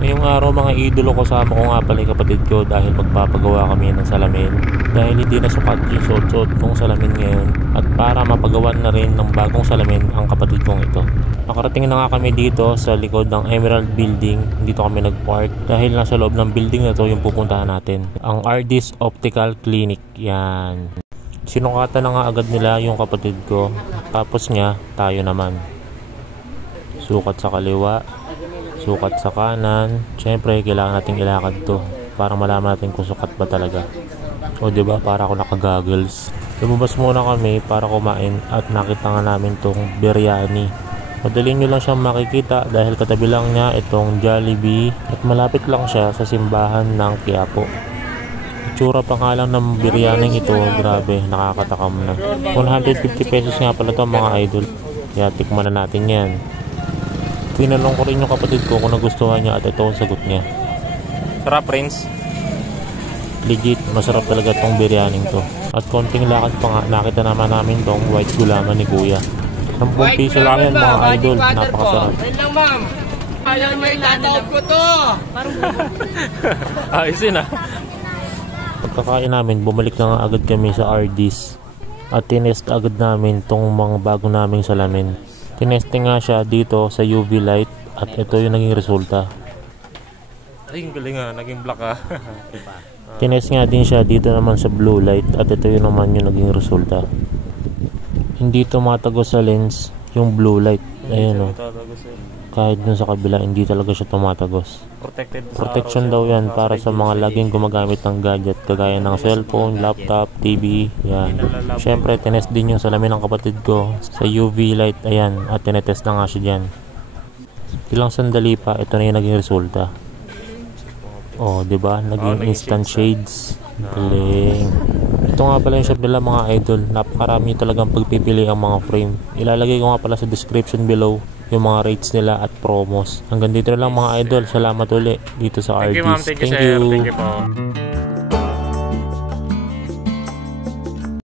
Ngayong araw mga idolo, kasama ko nga pala yung kapatid ko dahil magpapagawa kami ng salamin. Dahil hindi na sukat yung suot-suot kong salamin ngayon at para mapagawan na rin ng bagong salamin ang kapatid kong ito. Nakarating na nga kami dito sa likod ng Emerald Building. Dito kami nag-park dahil nasa loob ng building na to yung pupuntahan natin. Ang Ardis Optical Clinic. Yan. Sinukatan na nga agad nila yung kapatid ko. Tapos nga tayo naman. Sukat sa kaliwa, sukat sa kanan. Siyempre kailangan nating ilakad to para malaman natin kung sukat ba talaga. O diba, para ako naka-goggles. Lumabas muna kami para kumain at nakita nga namin tong biryani. Madali nyo lang siyang makikita dahil katabi lang niya itong Jollibee at malapit lang siya sa simbahan ng Quiapo. Itsura pa nga lang ng biryaning ito, grabe, nakakatakam na. 150 pesos nga pala to mga idol. Kaya tikman na natin yan. Tinanong ko rin yung kapatid ko kung nagustuhan niya at ito ang sagot niya. Sarap, Prince. Legit, masarap talaga tong biryaning to. At konting lakad pa nga, nakita naman namin tong white gulaman ni Kuya. 10 piso lang yan mga idol, napakasarap. Wait lang ma'am. Ayaw may tataob ko to. Ayos yun ah. Pagkakain namin, bumalik na nga agad kami sa Ardis. At tinest agad namin tong mga bago naming salamin. Tinesting nga siya dito sa UV light at ito yung naging resulta. Ay, galing nga, naging black ah. Tinest nga din siya dito naman sa blue light at ito yung naman yung naging resulta. Hindi tumatagos sa lens yung blue light. Ayan o. Kahit dun sa kabila, hindi talaga siya tumatagos. Protection daw yan para sa mga laging gumagamit ng gadget kagaya ng cellphone, laptop, TV. Yan. Siyempre, tinest din yung salamin ng kapatid ko sa UV light. Ayan. At tinetest na nga siya dyan. Ilang sandali pa, ito na yung naging resulta. Oh, diba? Naging instant shades. Galing. Ito nga pala yung shop nila mga idol. Napakarami talagang pagpipili ang mga frame. Ilalagay ko nga pala sa description below yung mga rates nila at promos. Hanggang dito na lang mga idol. Salamat ulit dito sa Ardis. Thank you ma'am, thank you sir. Thank you po.